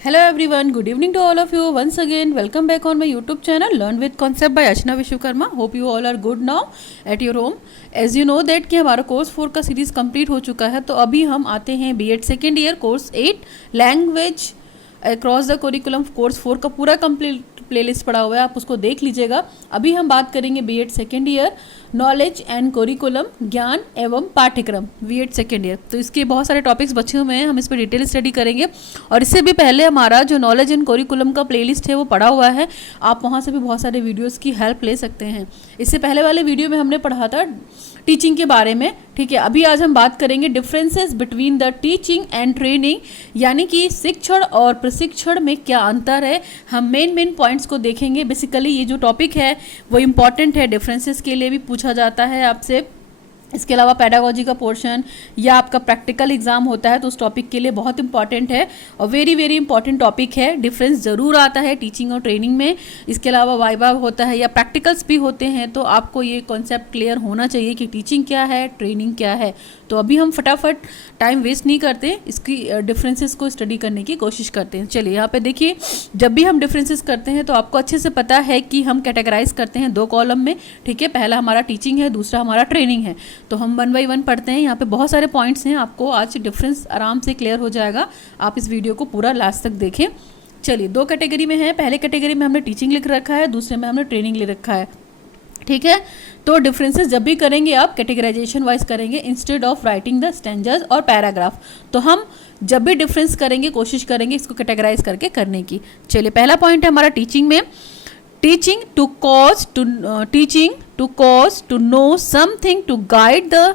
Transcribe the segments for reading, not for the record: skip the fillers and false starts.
Hello everyone, good evening to all of you. Once again, welcome back on my YouTube channel Learn with Concept by Ashna Vishwakarma. Hope you all are good now at your home. As you know that कि हमारा course 4 का series complete हो चुका है, तो अभी हम आते हैं BEd second year course 8 language across the curriculum course 4 का पूरा कंप्लीट प्लेलिस्ट पड़ा हुआ है, आप उसको देख लीजिएगा। अभी हम बात करेंगे BEd second year knowledge and curriculum ज्ञान एवं पाठ्यक्रम बीएड सेकेंड ईयर। तो इसके बहुत सारे टॉपिक्स बचे हुए हैं, हम इस पर डिटेल स्टडी करेंगे। और इससे भी पहले हमारा जो नॉलेज एंड करिकुलम का प्लेलिस्ट है वो पड़ा हुआ है, आप वहाँ से भी बहुत सारे वीडियोस की हेल्प ले सकते हैं। इससे पहले वाले वीडियो में हमने पढ़ा था टीचिंग के बारे में, ठीक है। अभी आज हम बात करेंगे differences between the teaching and training, यानी कि शिक्षण और प्रशिक्षण में क्या अंतर है। हम मेन पॉइंट्स को देखेंगे। बेसिकली ये जो टॉपिक है वो इम्पॉर्टेंट है, डिफरेंसेस के लिए भी पूछा जाता है आपसे। इसके अलावा पेडागोजी का पोर्शन या आपका प्रैक्टिकल एग्जाम होता है तो उस टॉपिक के लिए बहुत इंपॉर्टेंट है और वेरी इंपॉर्टेंट टॉपिक है। डिफरेंस ज़रूर आता है टीचिंग और ट्रेनिंग में। इसके अलावा वाइवा होता है या प्रैक्टिकल्स भी होते हैं, तो आपको ये कॉन्सेप्ट क्लियर होना चाहिए कि टीचिंग क्या है, ट्रेनिंग क्या है। तो अभी हम फटाफट टाइम वेस्ट नहीं करते, इसकी डिफरेंसेस को स्टडी करने की कोशिश करते हैं। चलिए यहाँ पे देखिए, जब भी हम डिफरेंसेस करते हैं तो आपको अच्छे से पता है कि हम कैटेगराइज करते हैं 2 कॉलम में, ठीक है। पहला हमारा टीचिंग है, दूसरा हमारा ट्रेनिंग है। तो हम 1 बाय 1 पढ़ते हैं। यहाँ पे बहुत सारे पॉइंट्स हैं, आपको आज डिफरेंस आराम से क्लियर हो जाएगा। आप इस वीडियो को पूरा लास्ट तक देखें। चलिए 2 कैटेगरी में है। पहले कैटेगरी में हमने टीचिंग लिख रखा है, दूसरे में हमने ट्रेनिंग लिख रखा है, ठीक है। तो डिफरेंसेस जब भी करेंगे आप कैटेगराइजेशन वाइज करेंगे इंस्टेड ऑफ राइटिंग द स्टैंजर्स और पैराग्राफ। तो हम जब भी डिफरेंस करेंगे कोशिश करेंगे इसको कैटेगराइज करके करने की। चलिए पहला पॉइंट है हमारा टीचिंग में, teaching to cause to know something to guide the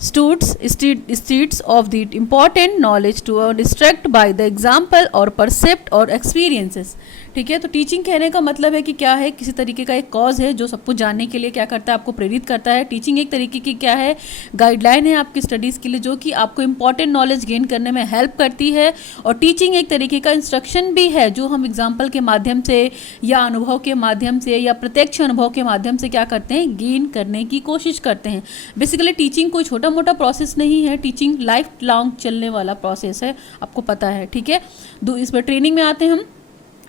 students of the important knowledge to instruct by the example or percept or experiences, ठीक है। तो टीचिंग कहने का मतलब है कि क्या है, किसी तरीके का एक कॉज है जो सब कुछ जानने के लिए क्या करता है, आपको प्रेरित करता है। टीचिंग एक तरीके की क्या है, गाइडलाइन है आपकी स्टडीज़ के लिए, जो कि आपको इंपॉर्टेंट नॉलेज गेन करने में हेल्प करती है। और टीचिंग एक तरीके का इंस्ट्रक्शन भी है, जो हम एग्जाम्पल के माध्यम से या अनुभव के माध्यम से या प्रत्यक्ष अनुभव के माध्यम से क्या करते हैं, गेन करने की कोशिश करते हैं। बेसिकली टीचिंग कोई छोटा मोटा प्रोसेस नहीं है, टीचिंग लाइफ लॉन्ग चलने वाला प्रोसेस है, आपको पता है, ठीक है। इसमें ट्रेनिंग में आते हैं हम।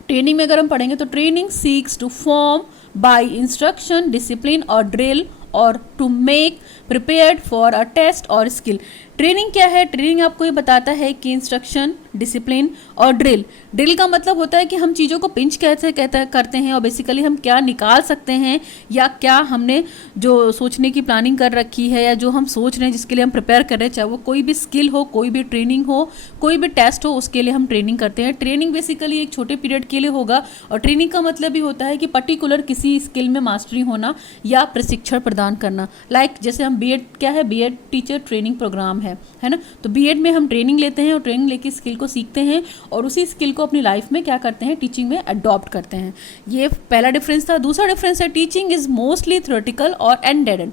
ट्रेनिंग में अगर हम पढ़ेंगे तो training seeks to form by instruction, discipline और ड्रिल और to make prepared for a test और स्किल। ट्रेनिंग क्या है, ट्रेनिंग आपको ये बताता है कि इंस्ट्रक्शन, डिसिप्लिन और ड्रिल। ड्रिल का मतलब होता है कि हम चीज़ों को पिंच कैसे करते हैं और बेसिकली हम क्या निकाल सकते हैं या क्या हमने जो सोचने की प्लानिंग कर रखी है या जो हम सोच रहे हैं जिसके लिए हम प्रिपेयर कर रहे हैं, चाहे वो कोई भी स्किल हो, कोई भी ट्रेनिंग हो, कोई भी टेस्ट हो, उसके लिए हम ट्रेनिंग करते हैं। ट्रेनिंग बेसिकली एक छोटे पीरियड के लिए होगा और ट्रेनिंग का मतलब भी होता है कि पर्टिकुलर किसी स्किल में मास्टरी होना या प्रशिक्षण प्रदान करना। लाइक जैसे हम बीएड क्या है, बीएड टीचर ट्रेनिंग प्रोग्राम है ना। तो बीएड में हम ट्रेनिंग लेते हैं और ट्रेनिंग लेके स्किल को सीखते हैं और उसी स्किल को अपनी लाइफ में क्या करते हैं, टीचिंग में अडॉप्ट करते हैं। ये पहला डिफरेंस था। दूसरा डिफरेंस है टीचिंग इज मोस्टली थ्योरेटिकल और एंडेड।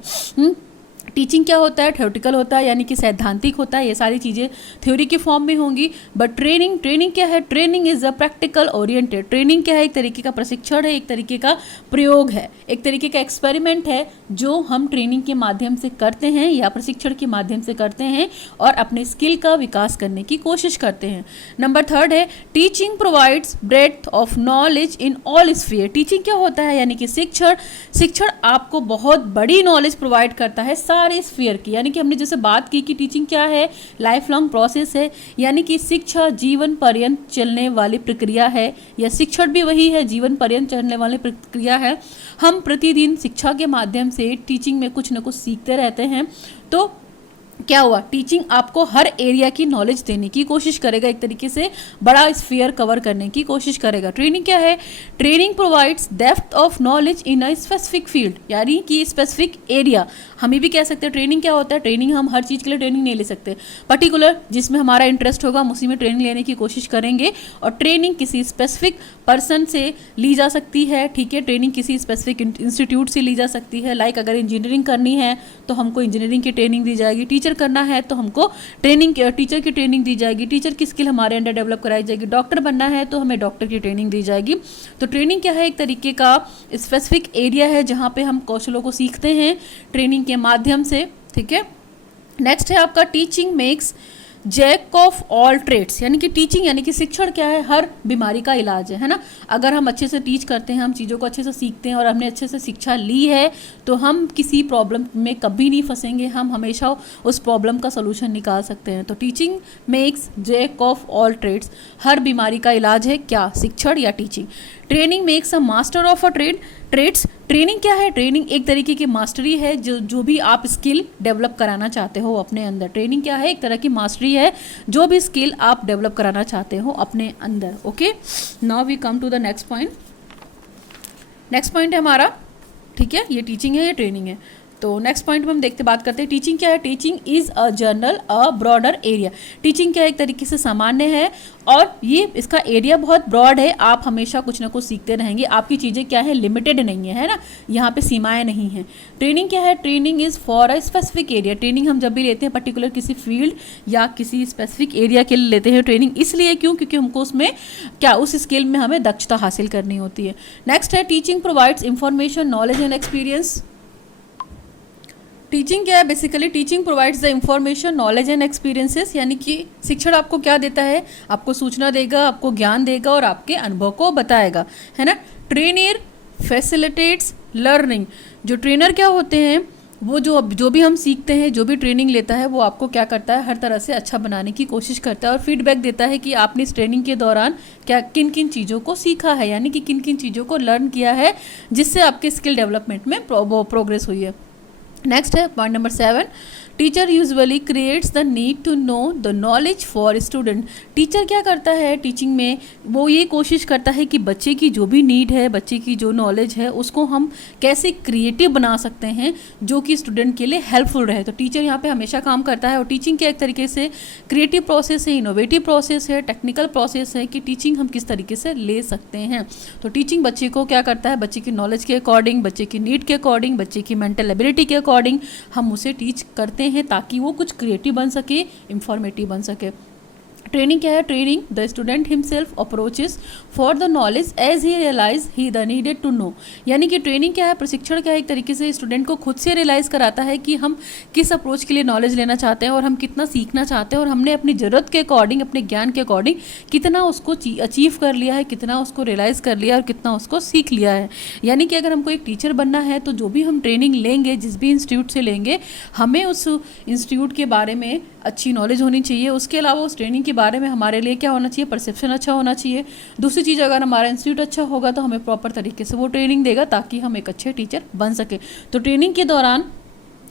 टीचिंग क्या होता है, थ्योरेटिकल होता है, यानी कि सैद्धांतिक होता है, ये सारी चीज़ें थ्योरी की फॉर्म में होंगी। बट ट्रेनिंग क्या है, training is a practical oriented. Training क्या है, एक तरीके का प्रशिक्षण है, एक तरीके का प्रयोग है, एक तरीके का एक्सपेरिमेंट है जो हम ट्रेनिंग के माध्यम से करते हैं या प्रशिक्षण के माध्यम से करते हैं और अपने स्किल का विकास करने की कोशिश करते हैं। नंबर 3 है teaching provides breadth of knowledge in all sphere. Teaching क्या होता है, यानी कि शिक्षण आपको बहुत बड़ी नॉलेज प्रोवाइड करता है सारे स्फीयर की। यानी कि हमने जैसे बात की कि टीचिंग क्या है, लाइफ लॉन्ग प्रोसेस है, यानी कि शिक्षा जीवन पर्यंत चलने वाली प्रक्रिया है, या शिक्षण भी वही है, जीवन पर्यंत चलने वाली प्रक्रिया है। हम प्रतिदिन शिक्षा के माध्यम से टीचिंग में कुछ न कुछ सीखते रहते हैं। तो क्या हुआ, टीचिंग आपको हर एरिया की नॉलेज देने की कोशिश करेगा, एक तरीके से बड़ा स्फीयर कवर करने की कोशिश करेगा। ट्रेनिंग क्या है, training provides depth of knowledge in a specific field, यानी कि स्पेसिफिक एरिया। हम ये भी कह सकते हैं ट्रेनिंग क्या होता है, ट्रेनिंग हम हर चीज़ के लिए ट्रेनिंग नहीं ले सकते, पर्टिकुलर जिसमें हमारा इंटरेस्ट होगा हम उसी में ट्रेनिंग लेने की कोशिश करेंगे। और ट्रेनिंग किसी स्पेसिफिक पर्सन से ली जा सकती है, ठीक है। ट्रेनिंग किसी स्पेसिफिक इंस्टीट्यूट से ली जा सकती है। लाइक अगर इंजीनियरिंग करनी है तो हमको इंजीनियरिंग की ट्रेनिंग दी जाएगी, टीचर करना है तो हमको टीचर की ट्रेनिंग दी जाएगी, टीचर की स्किल हमारे अंडर डेवलप कराई जाएगी। डॉक्टर बनना है तो हमें डॉक्टर की ट्रेनिंग दी जाएगी। तो ट्रेनिंग क्या है, एक तरीके का स्पेसिफिक एरिया है जहाँ पे हम कौशलों को सीखते हैं ट्रेनिंग के माध्यम से, ठीक है। नेक्स्ट है आपका teaching makes jack of all trades, यानी कि टीचिंग यानी कि शिक्षण क्या है, हर बीमारी का इलाज है ना। अगर हम अच्छे से टीच करते हैं, हम चीज़ों को अच्छे से सीखते हैं और हमने अच्छे से शिक्षा ली है तो हम किसी प्रॉब्लम में कभी नहीं फंसेंगे, हम हमेशा उस प्रॉब्लम का सोल्यूशन निकाल सकते हैं। तो teaching makes jack of all trades, हर बीमारी का इलाज है क्या, शिक्षण या teaching. Training makes a master of a trades, training क्या है, ट्रेनिंग एक तरीके की मास्टरी है, जो भी आप स्किल डेवलप कराना चाहते हो अपने अंदर। ट्रेनिंग क्या है, एक तरह की मास्टरी है, जो भी स्किल आप डेवलप कराना चाहते हो अपने अंदर। Okay, now we come to the next point. Next point है हमारा, ठीक है, ये टीचिंग है, ये ट्रेनिंग है। तो नेक्स्ट पॉइंट में हम देखते बात करते हैं टीचिंग क्या है। Teaching is a general a broader area, teaching क्या है, एक तरीके से सामान्य है और ये इसका एरिया बहुत ब्रॉड है, आप हमेशा कुछ ना कुछ सीखते रहेंगे, आपकी चीज़ें क्या है, लिमिटेड नहीं है ना, यहाँ पे सीमाएं नहीं हैं। ट्रेनिंग क्या है, training is for a specific area, training हम जब भी लेते हैं पर्टिकुलर किसी फील्ड या किसी स्पेसिफिक एरिया के लिए लेते हैं ट्रेनिंग, इसलिए क्योंकि हमको उसमें क्या, उस स्किल में हमें दक्षता हासिल करनी होती है। नेक्स्ट है teaching provides information knowledge and experience. Teaching क्या है, basically teaching provides the information knowledge and experiences, यानी कि शिक्षण आपको क्या देता है, आपको सूचना देगा, आपको ज्ञान देगा और आपके अनुभव को बताएगा, है ना। ट्रेनर फैसिलिटेट्स लर्निंग, जो ट्रेनर क्या होते हैं, वो जो भी हम सीखते हैं, जो भी ट्रेनिंग लेता है, वो आपको क्या करता है, हर तरह से अच्छा बनाने की कोशिश करता है और फीडबैक देता है कि आपने इस ट्रेनिंग के दौरान क्या किन किन चीज़ों को सीखा है, यानी कि किन किन चीज़ों को लर्न किया है जिससे आपके स्किल डेवलपमेंट में प्रोग्रेस हुई है। नेक्स्ट है point number 7, teacher usually creates the need to know the knowledge for student. Teacher क्या करता है टीचिंग में, वो ये कोशिश करता है कि बच्चे की जो भी नीड है, बच्चे की जो नॉलेज है, उसको हम कैसे क्रिएटिव बना सकते हैं जो कि स्टूडेंट के लिए हेल्पफुल रहे। तो टीचर यहाँ पे हमेशा काम करता है और टीचिंग के एक तरीके से क्रिएटिव प्रोसेस है, इनोवेटिव प्रोसेस है, टेक्निकल प्रोसेस है कि टीचिंग हम किस तरीके से ले सकते हैं। तो टीचिंग बच्चे को क्या करता है, बच्चे की नॉलेज के अकॉर्डिंग, बच्चे की नीड के अकॉर्डिंग, बच्चे की मेंटल एबिलिटी के अकॉर्डिंग हम उसे टीच करते हैं ताकि वो कुछ क्रिएटिव बन सके, इंफॉर्मेटिव बन सके। ट्रेनिंग क्या है, training the student himself approaches for the knowledge as he realise he the needed to know, यानी कि ट्रेनिंग क्या है, प्रशिक्षण क्या है, एक तरीके से स्टूडेंट को खुद से रियलाइज़ कराता है कि हम किस अप्रोच के लिए नॉलेज लेना चाहते हैं और हम कितना सीखना चाहते हैं और हमने अपनी ज़रूरत के अकॉर्डिंग, अपने ज्ञान के अकॉर्डिंग कितना उसको अचीव कर लिया है, कितना उसको रियलाइज़ कर लिया है और कितना उसको सीख लिया है। यानी कि अगर हमको एक टीचर बनना है तो जो भी हम ट्रेनिंग लेंगे, जिस भी इंस्टीट्यूट से लेंगे, हमें उस इंस्टीट्यूट के बारे में अच्छी नॉलेज होनी चाहिए। उसके अलावा उस ट्रेनिंग के बारे में हमारे लिए क्या होना चाहिए, परसेप्शन अच्छा होना चाहिए। दूसरी चीज़, अगर हमारा इंस्टीट्यूट अच्छा होगा तो हमें प्रॉपर तरीके से वो ट्रेनिंग देगा ताकि हम एक अच्छे टीचर बन सके। तो ट्रेनिंग के दौरान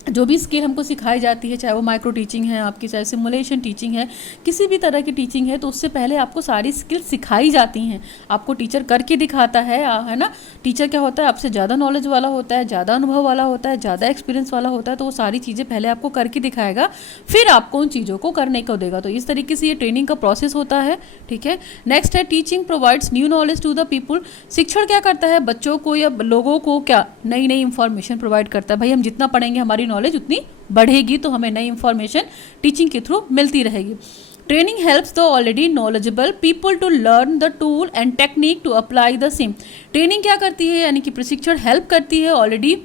जो भी स्किल हमको सिखाई जाती है, चाहे वो माइक्रो टीचिंग है आपकी, चाहे सिमुलेशन टीचिंग है, किसी भी तरह की टीचिंग है, तो उससे पहले आपको सारी स्किल सिखाई जाती हैं, आपको टीचर करके दिखाता है ना। टीचर क्या होता है, आपसे ज़्यादा नॉलेज वाला होता है, ज़्यादा अनुभव वाला होता है, ज़्यादा एक्सपीरियंस वाला होता है, तो वो सारी चीज़ें पहले आपको करके दिखाएगा, फिर आपको उन चीज़ों को करने को देगा। तो इस तरीके से ये ट्रेनिंग का प्रोसेस होता है, ठीक है। नेक्स्ट है teaching provides new knowledge to the people. शिक्षण क्या करता है, बच्चों को या लोगों को क्या, नई नई इंफॉर्मेशन प्रोवाइड करता है। भाई हम जितना पढ़ेंगे हमारी नॉलेज उतनी बढ़ेगी, तो हमें नई इंफॉर्मेशन टीचिंग के थ्रू मिलती रहेगी। Training helps the already knowledgeable people to learn the tool and technique to apply the same. Training क्या करती है, यानी कि प्रशिक्षण हेल्प करती है ऑलरेडी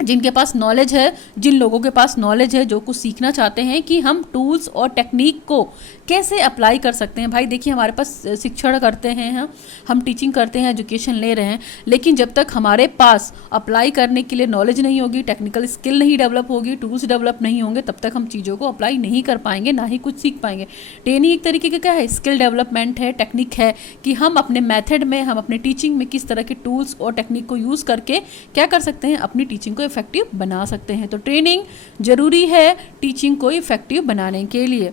जिनके पास नॉलेज है, जिन लोगों के पास नॉलेज है, जो कुछ सीखना चाहते हैं कि हम टूल्स और टेक्निक को कैसे अप्लाई कर सकते हैं। भाई देखिए, हमारे पास शिक्षण करते हैं, हम टीचिंग करते हैं, एजुकेशन ले रहे हैं, लेकिन जब तक हमारे पास अप्लाई करने के लिए नॉलेज नहीं होगी, टेक्निकल स्किल नहीं डेवलप होगी, टूल्स डेवलप नहीं होंगे, तब तक हम चीज़ों को अप्लाई नहीं कर पाएंगे, ना ही कुछ सीख पाएंगे। ट्रेनिंग एक तरीके का क्या है, स्किल डेवलपमेंट है, टेक्निक है कि हम अपने मेथड में, हम अपने टीचिंग में किस तरह के टूल्स और टेक्निक को यूज़ करके क्या कर सकते हैं, अपनी टीचिंग को इफेक्टिव बना सकते हैं। तो ट्रेनिंग जरूरी है टीचिंग को इफेक्टिव बनाने के लिए।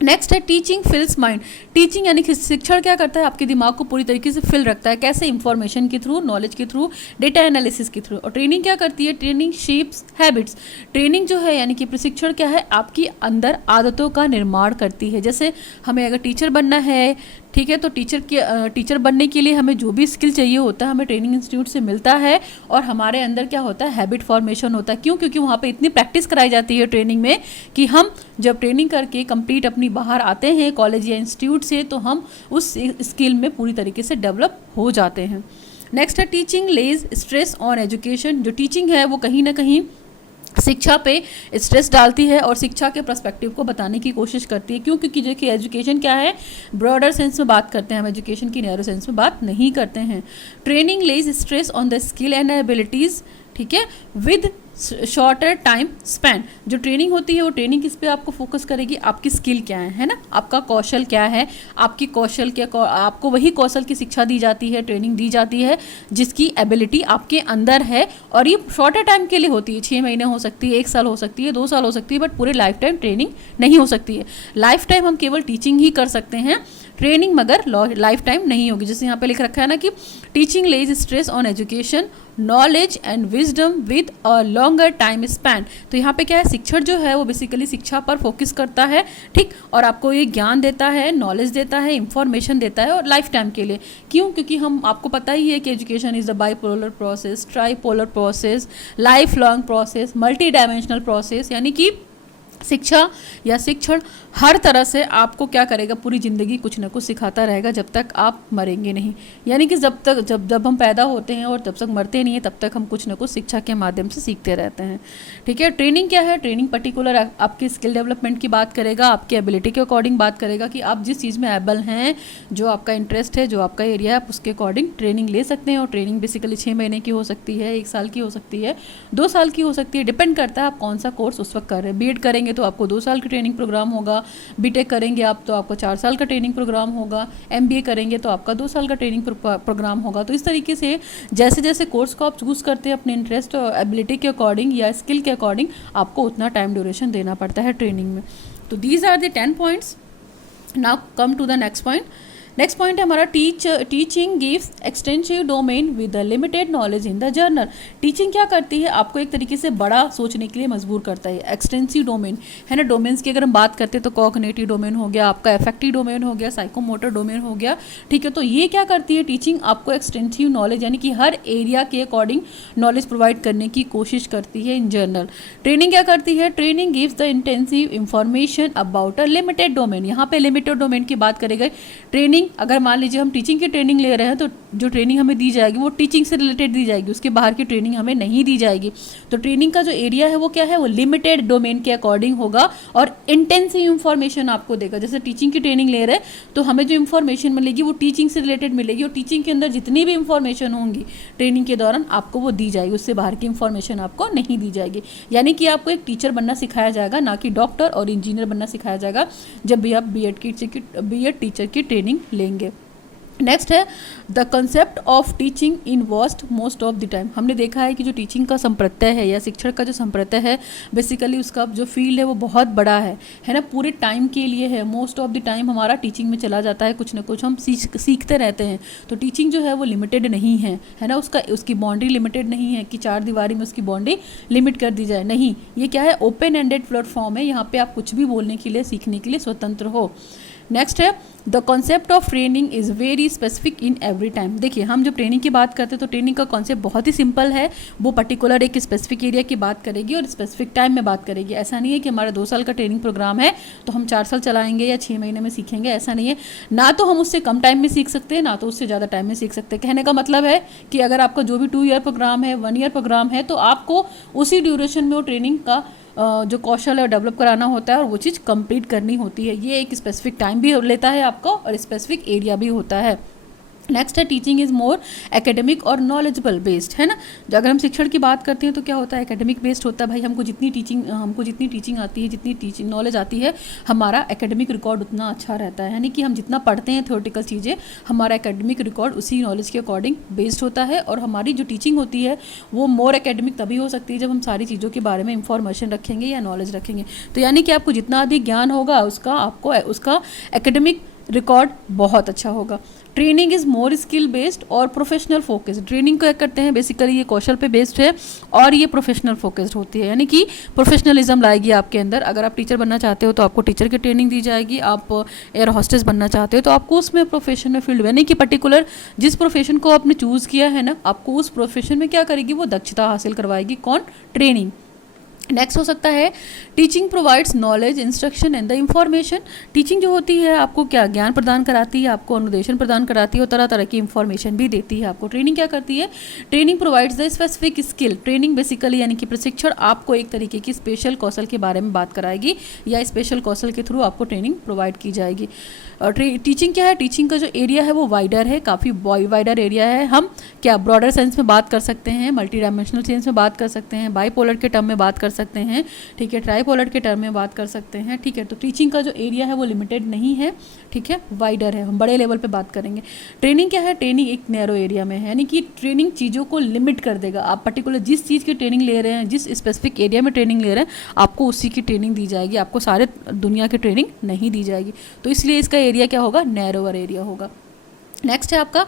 नेक्स्ट है टीचिंग फिल्स माइंड। टीचिंग यानी कि शिक्षण क्या करता है, आपके दिमाग को पूरी तरीके से फिल रखता है, कैसे, इंफॉर्मेशन के थ्रू, नॉलेज के थ्रू, डेटा एनालिसिस के थ्रू। और ट्रेनिंग क्या करती है, ट्रेनिंग शेप्स हैबिट्स। ट्रेनिंग जो है यानी कि प्रशिक्षण क्या है, आपकी अंदर आदतों का निर्माण करती है। जैसे हमें अगर टीचर बनना है, ठीक है, तो टीचर बनने के लिए हमें जो भी स्किल चाहिए होता है हमें ट्रेनिंग इंस्टीट्यूट से मिलता है और हमारे अंदर क्या होता है, हैबिट फॉर्मेशन होता है। क्यों? क्योंकि वहाँ पे इतनी प्रैक्टिस कराई जाती है ट्रेनिंग में कि हम जब ट्रेनिंग करके कंप्लीट अपनी बाहर आते हैं कॉलेज या इंस्टीट्यूट से, तो हम उस स्किल में पूरी तरीके से डेवलप हो जाते हैं। नेक्स्ट है teaching lays stress on education. जो टीचिंग है वो कहीं ना कहीं शिक्षा पे स्ट्रेस डालती है और शिक्षा के पर्सपेक्टिव को बताने की कोशिश करती है। क्यों? क्योंकि देखिए एजुकेशन क्या है, ब्रॉडर सेंस में बात करते हैं हम, एजुकेशन की नैरो सेंस में बात नहीं करते हैं। Training lays stress on the skill and abilities, ठीक है, विद शॉर्टर टाइम स्पैन। जो ट्रेनिंग होती है वो ट्रेनिंग किस पे आपको फोकस करेगी, आपकी स्किल क्या है ना, आपका कौशल क्या है, आपकी कौशल क्या, आपको वही कौशल की शिक्षा दी जाती है, ट्रेनिंग दी जाती है जिसकी एबिलिटी आपके अंदर है। और ये शॉर्टर टाइम के लिए होती है, 6 महीने हो सकती है, 1 साल हो सकती है, 2 साल हो सकती है, बट पूरे लाइफ टाइम ट्रेनिंग नहीं हो सकती है। लाइफ टाइम हम केवल टीचिंग ही कर सकते हैं, ट्रेनिंग मगर लाइफ टाइम नहीं होगी। जैसे यहाँ पे लिख रखा है ना कि teaching lays stress on education knowledge and wisdom with a longer time span. तो यहाँ पे क्या है, शिक्षण जो है वो बेसिकली शिक्षा पर फोकस करता है, ठीक, और आपको ये ज्ञान देता है, नॉलेज देता है, इंफॉर्मेशन देता है और लाइफ टाइम के लिए। क्यों? क्योंकि हम आपको पता ही है कि education is a bipolar process, tripolar process, life long process, multi dimensional process. यानी कि शिक्षा या शिक्षण हर तरह से आपको क्या करेगा, पूरी ज़िंदगी कुछ ना कुछ सिखाता रहेगा जब तक आप मरेंगे नहीं। यानी कि जब हम पैदा होते हैं और तब तक मरते नहीं हैं, तब तक हम कुछ ना कुछ शिक्षा के माध्यम से सीखते रहते हैं, ठीक है। ट्रेनिंग क्या है, ट्रेनिंग पर्टिकुलर आपकी स्किल डेवलपमेंट की बात करेगा, आपकी एबिलिटी के अकॉर्डिंग बात करेगा कि आप जिस चीज़ में एबल हैं, जो आपका इंटरेस्ट है, जो आपका एरिया है, आप उसके अकॉर्डिंग ट्रेनिंग ले सकते हैं। और ट्रेनिंग बेसिकली 6 महीने की हो सकती है, 1 साल की हो सकती है, 2 साल की हो सकती है, डिपेंड करता है आप कौन सा कोर्स उस वक्त कर रहे हैं। बीएड करेंगे तो आपको 2 साल की ट्रेनिंग प्रोग्राम होगा, बीटेक करेंगे आप तो आपको 4 साल का ट्रेनिंग प्रोग्राम होगा, एमबीए करेंगे तो आपका 2 साल का ट्रेनिंग प्रोग्राम होगा। तो इस तरीके से जैसे जैसे कोर्स को आप चूज़ करते हैं अपने इंटरेस्ट और एबिलिटी के अकॉर्डिंग या स्किल के अकॉर्डिंग, आपको उतना टाइम ड्यूरेशन देना पड़ता है ट्रेनिंग में। तो these are the 10 points. Now come to the next point. Next point है हमारा teaching gives extensive domain with the limited knowledge in the general. Teaching क्या करती है, आपको एक तरीके से बड़ा सोचने के लिए मजबूर करता है। एक्सटेंसिव डोमेन है ना, डोमेन्स की अगर हम बात करते हैं तो कॉग्निटिव डोमेन हो गया, आपका अफेक्टिव डोमेन हो गया, साइकोमोटर डोमेन हो गया, ठीक है। तो ये क्या करती है, टीचिंग आपको एक्सटेंसिव नॉलेज यानी कि हर एरिया के अकॉर्डिंग नॉलेज प्रोवाइड करने की कोशिश करती है इन जर्नल। ट्रेनिंग क्या करती है, training gives the intensive information about a limited domain. यहाँ पे लिमिटेड डोमेन की बात करेंगे। ट्रेनिंग अगर मान लीजिए हम टीचिंग की ट्रेनिंग ले रहे हैं तो जो ट्रेनिंग हमें दी जाएगी वो टीचिंग से रिलेटेड दी जाएगी, उसके बाहर की ट्रेनिंग हमें नहीं दी जाएगी। तो ट्रेनिंग का जो एरिया है वो क्या है, वो लिमिटेड डोमेन के अकॉर्डिंग होगा और इंटेंसिव इंफॉर्मेशन आपको देगा। जैसे टीचिंग की ट्रेनिंग ले रहे हैं तो हमें जो इंफॉर्मेशन मिलेगी वो टीचिंग से रिलेटेड मिलेगी और टीचिंग के अंदर जितनी भी इंफॉर्मेशन होंगी ट्रेनिंग के दौरान आपको वो दी जाएगी, उससे बाहर की इंफॉर्मेशन आपको नहीं दी जाएगी। यानी कि आपको एक टीचर बनना सिखाया जाएगा, ना कि डॉक्टर और इंजीनियर बनना सिखाया जाएगा जब भी आप बीएड टीचर की ट्रेनिंग लेंगे। नेक्स्ट है the concept of teaching in vast most of the time. हमने देखा है कि जो टीचिंग का संप्रत्यय है या शिक्षण का जो संप्रत्यय है बेसिकली उसका जो फील्ड है वो बहुत बड़ा है ना, पूरे टाइम के लिए है। मोस्ट ऑफ द टाइम हमारा टीचिंग में चला जाता है, कुछ ना कुछ हम सीखते रहते हैं। तो टीचिंग जो है वो लिमिटेड नहीं है ना, उसकी बाउंड्री लिमिटेड नहीं है कि 4 दीवारी में उसकी बाउंड्री लिमिट कर दी जाए, नहीं। ये क्या है, ओपन एंडेड प्लेटफॉर्म है, यहाँ पे आप कुछ भी बोलने के लिए, सीखने के लिए स्वतंत्र हो। नेक्स्ट है the concept of training is very specific in every time. देखिए हम जब ट्रेनिंग की बात करते हैं तो ट्रेनिंग का कॉन्सेप्ट बहुत ही सिंपल है, वो पर्टिकुलर एक स्पेसिफिक एरिया की बात करेगी और स्पेसिफिक टाइम में बात करेगी। ऐसा नहीं है कि हमारा 2 साल का ट्रेनिंग प्रोग्राम है तो हम 4 साल चलाएंगे या 6 महीने में सीखेंगे, ऐसा नहीं है। ना तो हम उससे कम टाइम में सीख सकते हैं, ना तो उससे ज़्यादा टाइम में सीख सकते हैं। कहने का मतलब है कि अगर आपका जो भी 2 ईयर प्रोग्राम है, 1 ईयर प्रोग्राम है, तो आपको उसी ड्यूरेशन में वो ट्रेनिंग का जो कौशल है डेवलप कराना होता है और वो चीज़ कंप्लीट करनी होती है। ये एक स्पेसिफिक टाइम भी लेता है आपको और स्पेसिफिक एरिया भी होता है। नेक्स्ट है टीचिंग इज़ मोर एकेडमिक और नॉलेजेबल बेस्ड, है ना। अगर हम शिक्षण की बात करते हैं तो क्या होता है, एकेडमिक बेस्ड होता है। भाई हमको जितनी टीचिंग आती है, जितनी टीचिंग नॉलेज आती है, हमारा एकेडमिक रिकॉर्ड उतना अच्छा रहता है। यानी कि हम जितना पढ़ते हैं थ्योरेटिकल चीज़ें, हमारा एकेडमिक रिकॉर्ड उसी नॉलेज के अकॉर्डिंग बेस्ड होता है। और हमारी जो टीचिंग होती है वो मोर एकेडमिक तभी हो सकती है जब हम सारी चीज़ों के बारे में इंफॉर्मेशन रखेंगे या नॉलेज रखेंगे। तो यानी कि आपको जितना अधिक ज्ञान होगा उसका एकेडमिक रिकॉर्ड बहुत अच्छा होगा। Training is more skill based और प्रोफेशनल फोकस्ड। ट्रेनिंग क्या करते हैं, बेसिकली ये कौशल पे बेस्ड है और ये प्रोफेशनल फोकस्ड होती है, यानी कि प्रोफेशनलिज्म लाएगी आपके अंदर। अगर आप टीचर बनना चाहते हो तो आपको टीचर की ट्रेनिंग दी जाएगी, आप एयर हॉस्टेस बनना चाहते हो तो आपको उसमें प्रोफेशन में फील्ड, यानी कि पर्टिकुलर जिस प्रोफेशन को आपने चूज़ किया है ना, आपको उस प्रोफेशन में क्या करेगी, वो दक्षता हासिल करवाएगी। कौन, ट्रेनिंग। नेक्स्ट हो सकता है teaching provides knowledge, instruction and the information. Teaching जो होती है आपको क्या ज्ञान प्रदान कराती है, आपको अनुदेशन प्रदान कराती है और तरह तरह की इंफॉर्मेशन भी देती है आपको। ट्रेनिंग क्या करती है? Training provides the specific skill. Training basically यानी कि प्रशिक्षण आपको एक तरीके की स्पेशल कौशल के बारे में बात कराएगी या स्पेशल कौशल के थ्रू आपको ट्रेनिंग प्रोवाइड की जाएगी। और टीचिंग क्या है? टीचिंग का जो एरिया है वो वाइडर है, काफ़ी वाइडर एरिया है। हम क्या ब्रॉडर सेंस में बात कर सकते हैं, मल्टी डायमेंशनल सेंस में बात कर सकते हैं, बाईपोलर के टर्म में बात कर सकते हैं, ठीक है, ट्राईपोलर के टर्म में बात कर सकते हैं, ठीक है। तो टीचिंग का जो एरिया है वो लिमिटेड नहीं है, ठीक है, वाइडर है। हम बड़े लेवल पे बात करेंगे। ट्रेनिंग क्या है? ट्रेनिंग एक नैरो एरिया में है, यानी कि ट्रेनिंग चीज़ों को लिमिट कर देगा। आप पर्टिकुलर जिस चीज़ की ट्रेनिंग ले रहे हैं, जिस स्पेसिफिक एरिया में ट्रेनिंग ले रहे हैं, आपको उसी की ट्रेनिंग दी जाएगी, आपको सारे दुनिया की ट्रेनिंग नहीं दी जाएगी। तो इसलिए इसका एरिया क्या होगा? नैरोवर एरिया होगा। नेक्स्ट है आपका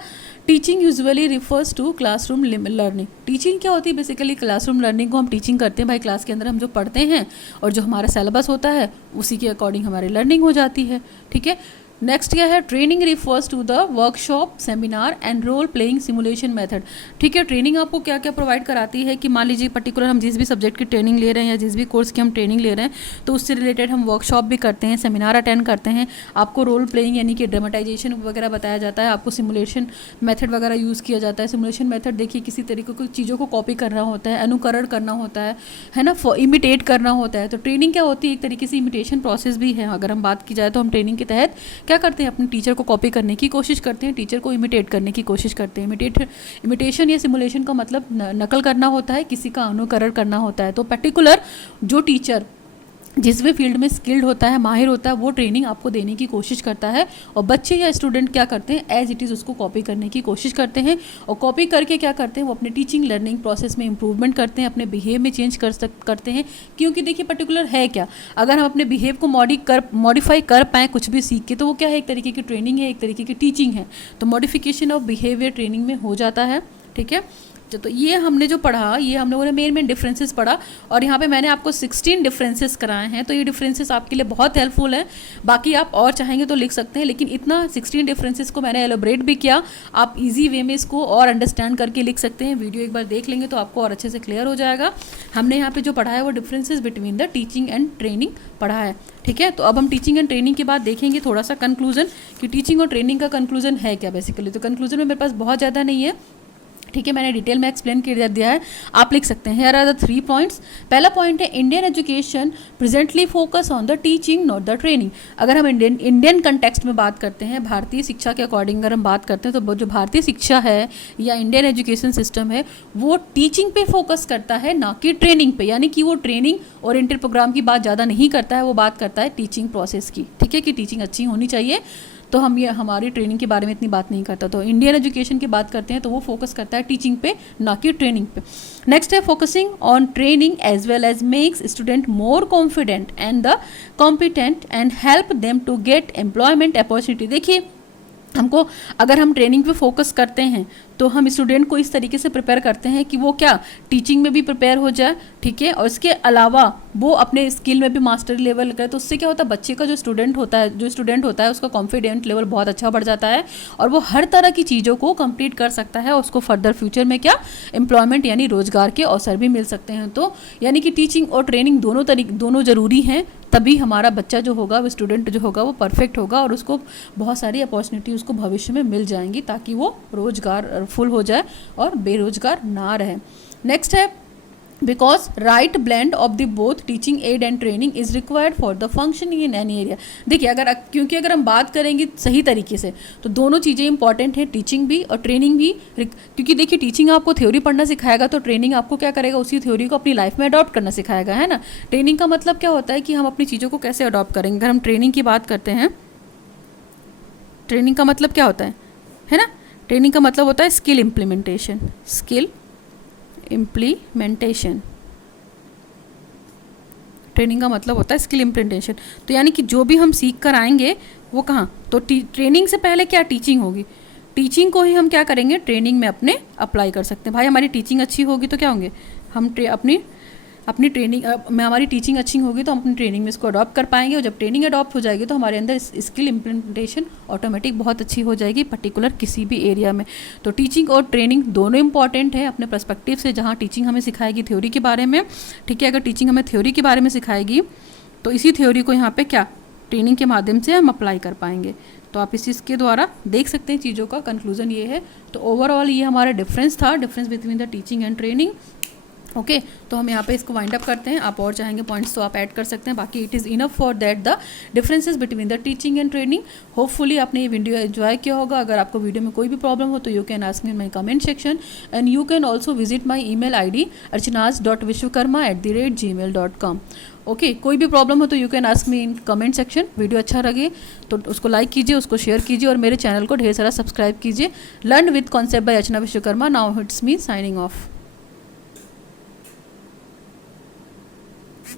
teaching usually refers to classroom learning. Teaching क्या होती है? बेसिकली क्लासरूम लर्निंग को हम टीचिंग करते हैं भाई, क्लास के अंदर हम जो पढ़ते हैं और जो हमारा सिलेबस होता है उसी के अकॉर्डिंग हमारी लर्निंग हो जाती है, ठीक है। नेक्स्ट क्या है? Training refers to the workshop, seminar and role playing simulation method, ठीक है। ट्रेनिंग आपको क्या क्या प्रोवाइड कराती है कि मान लीजिए पर्टिकुलर हम जिस भी सब्जेक्ट की ट्रेनिंग ले रहे हैं या जिस भी कोर्स की हम ट्रेनिंग ले रहे हैं तो उससे रिलेटेड हम वर्कशॉप भी करते हैं, सेमिनार अटेंड करते हैं, आपको रोल प्लेइंग यानी कि ड्रामेटाइजेशन वगैरह बताया जाता है, आपको सिमुलेशन मेथड वगैरह यूज़ किया जाता है। सिमुलेशन मेथड देखिए किसी तरीके की चीज़ों को कॉपी करना होता है, अनुकरण करना होता है ना, इमिटेट करना होता है। तो ट्रेनिंग क्या होती है? एक तरीके से इमिटेशन प्रोसेस भी है। अगर हम बात की जाए तो हम ट्रेनिंग के तहत क्या करते हैं? अपने टीचर को कॉपी करने की कोशिश करते हैं, टीचर को इमिटेट करने की कोशिश करते हैं। इमिटेशन या सिमुलेशन का मतलब नकल करना होता है, किसी का अनुकरण करना होता है। तो पर्टिकुलर जो टीचर जिस भी फील्ड में स्किल्ड होता है, माहिर होता है, वो ट्रेनिंग आपको देने की कोशिश करता है और बच्चे या स्टूडेंट क्या करते हैं? एज इट इज़ उसको कॉपी करने की कोशिश करते हैं और कॉपी करके क्या करते हैं? वो अपने टीचिंग लर्निंग प्रोसेस में इंप्रूवमेंट करते हैं, अपने बिहेव में चेंज करते हैं। क्योंकि देखिए पर्टिकुलर है क्या, अगर हम अपने बिहेव को मॉडिफाई कर पाएँ कुछ भी सीख के, तो वो क्या है? एक तरीके की ट्रेनिंग है, एक तरीके की टीचिंग है। तो मॉडिफिकेशन ऑफ बिहेवियर ट्रेनिंग में हो जाता है, ठीक है। तो ये हमने जो पढ़ा, ये हम लोगों ने मेन डिफरेंसेस पढ़ा और यहाँ पे मैंने आपको 16 डिफरेंसेस कराए हैं। तो ये डिफरेंसेस आपके लिए बहुत हेल्पफुल है। बाकी आप और चाहेंगे तो लिख सकते हैं, लेकिन इतना 16 डिफरेंसेस को मैंने एलोबरेट भी किया। आप इजी वे में इसको और अंडरस्टैंड करके लिख सकते हैं। वीडियो एक बार देख लेंगे तो आपको और अच्छे से क्लियर हो जाएगा। हमने यहाँ पर जो पढ़ा है वो differences between the teaching and training पढ़ा है, ठीक है। तो अब हम टीचिंग एंड ट्रेनिंग के बाद देखेंगे थोड़ा सा कंक्लूजन कि टीचिंग और ट्रेनिंग का कंक्लूजन है क्या बेसिकली। तो कंक्लूजन में मेरे पास बहुत ज़्यादा नहीं है, ठीक है, मैंने डिटेल में एक्सप्लेन कर दिया है, आप लिख सकते हैं। Here are the 3 points. पहला पॉइंट है Indian education presently focus on the teaching not the training. अगर हम इंडियन कंटेक्स्ट में बात करते हैं, भारतीय शिक्षा के अकॉर्डिंग अगर हम बात करते हैं तो जो भारतीय शिक्षा है या इंडियन एजुकेशन सिस्टम है वो टीचिंग पे फोकस करता है, ना कि ट्रेनिंग पे। यानी कि वो ट्रेनिंग और इंटर प्रोग्राम की बात ज़्यादा नहीं करता है, वो बात करता है टीचिंग प्रोसेस की, ठीक है, कि टीचिंग अच्छी होनी चाहिए। तो हम ये हमारी ट्रेनिंग के बारे में इतनी बात नहीं करता। तो इंडियन एजुकेशन की बात करते हैं तो वो फोकस करता है टीचिंग पे, ना कि ट्रेनिंग पे। नेक्स्ट है focusing on training as well as makes student more confident and the competent and help them to get employment opportunity. देखिए हमको अगर हम ट्रेनिंग पे फोकस करते हैं तो हम स्टूडेंट को इस तरीके से प्रिपेयर करते हैं कि वो क्या टीचिंग में भी प्रिपेयर हो जाए, ठीक है, और इसके अलावा वो अपने स्किल में भी मास्टरी लेवल करे। तो उससे क्या होता है, बच्चे का जो स्टूडेंट होता है उसका कॉन्फिडेंट लेवल बहुत अच्छा बढ़ जाता है और वो हर तरह की चीज़ों को कंप्लीट कर सकता है और उसको फर्दर फ्यूचर में क्या एम्प्लॉयमेंट यानी रोजगार के अवसर भी मिल सकते हैं। तो यानी कि टीचिंग और ट्रेनिंग दोनों ज़रूरी हैं, तभी हमारा बच्चा जो होगा, वो स्टूडेंट जो होगा वो परफेक्ट होगा और उसको बहुत सारी अपॉर्चुनिटी उसको भविष्य में मिल जाएंगी ताकि वो रोजगार फुल हो जाए और बेरोजगार ना रहे। नेक्स्ट है because right blend of the both teaching add and training is required for the functioning in any area. देखिए क्योंकि अगर हम बात करेंगे सही तरीके से तो दोनों चीज़ें इंपॉर्टेंट है, टीचिंग भी और ट्रेनिंग भी। क्योंकि देखिए टीचिंग आपको थ्योरी पढ़ना सिखाएगा तो ट्रेनिंग आपको क्या करेगा, उसी थ्योरी को अपनी लाइफ में अडॉप्ट करना सिखाएगा, है ना। ट्रेनिंग का मतलब क्या होता है कि हम अपनी चीज़ों को कैसे अडॉप्ट करेंगे। अगर हम ट्रेनिंग की बात करते हैं, ट्रेनिंग का मतलब क्या होता है ना, ट्रेनिंग का मतलब होता है स्किल इम्प्लीमेंटेशन। ट्रेनिंग का मतलब होता है स्किल इम्प्लीमेंटेशन। तो यानी कि जो भी हम सीख कर आएंगे वो कहाँ, तो ट्रेनिंग से पहले क्या टीचिंग होगी, टीचिंग को ही हम क्या करेंगे ट्रेनिंग में अपने अप्लाई कर सकते हैं। भाई हमारी टीचिंग अच्छी होगी तो क्या होंगे, हम अपनी अपनी ट्रेनिंग में हमारी टीचिंग अच्छी होगी तो हम अपनी ट्रेनिंग में इसको अडॉप्ट कर पाएंगे, और जब ट्रेनिंग अडॉप्ट हो जाएगी तो हमारे अंदर स्किल इम्प्लीमेंटेशन ऑटोमेटिक बहुत अच्छी हो जाएगी पर्टिकुलर किसी भी एरिया में। तो टीचिंग और ट्रेनिंग दोनों इंपॉर्टेंट है अपने पर्सपेक्टिव से। जहाँ टीचिंग हमें सिखाएगी थ्योरी के बारे में, ठीक है, अगर टीचिंग हमें थ्योरी के बारे में सिखाएगी तो इसी थ्योरी को यहाँ पे क्या ट्रेनिंग के माध्यम से हम अप्लाई कर पाएंगे। तो आप इस चीज़ के द्वारा देख सकते हैं चीज़ों का कंक्लूजन ये है। तो ओवरऑल ये हमारा डिफरेंस था, difference between the teaching and training. Okay तो हम यहाँ पे इसको वाइंड अप करते हैं। आप और चाहेंगे पॉइंट्स तो आप ऐड कर सकते हैं, बाकी it is enough for that the differences between the teaching and training. Hopefully आपने ये वीडियो एंजॉय किया होगा। अगर आपको वीडियो में कोई भी प्रॉब्लम हो तो you can ask me in my comment section, and you can also visit my email ID archinaz.vishwakarma@gmail.com। Okay कोई भी प्रॉब्लम हो तो you can ask me in comment section. Video अच्छा लगे तो उसको लाइक कीजिए, उसको शेयर कीजिए, और मेरे चैनल को ढेर सारा सब्सक्राइब कीजिए। Learn with concept bye Archana Vishwakarma. Now it's me signing off.